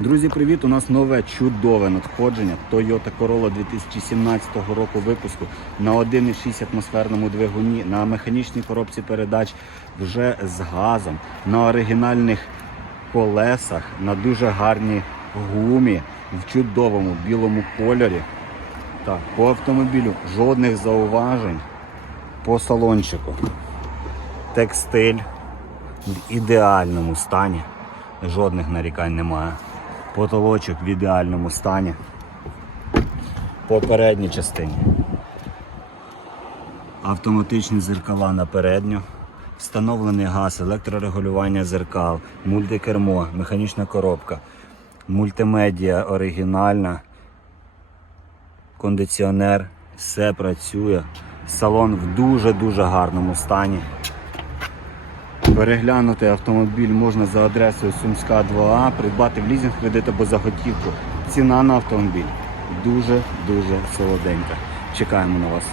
Друзі, привіт! У нас нове чудове надходження Toyota Corolla 2017 року випуску на 1,6 атмосферному двигуні, на механічній коробці передач вже з газом, на оригінальних колесах, на дуже гарній гумі, в чудовому білому кольорі. Так, по автомобілю жодних зауважень по салончику. Текстиль в ідеальному стані. Жодних нарікань немає. Потолочок в ідеальному стані. По передній частині. Автоматичні зеркала на передню. Встановлений газ, електрорегулювання зеркал, мультикермо, механічна коробка, мультимедіа оригінальна, кондиціонер, все працює. Салон в дуже-дуже гарному стані. Переглянути автомобіль можна за адресою Сумська 2А, придбати в лізинг кредит або за готівку. Ціна на автомобіль дуже-дуже солоденька. Чекаємо на вас.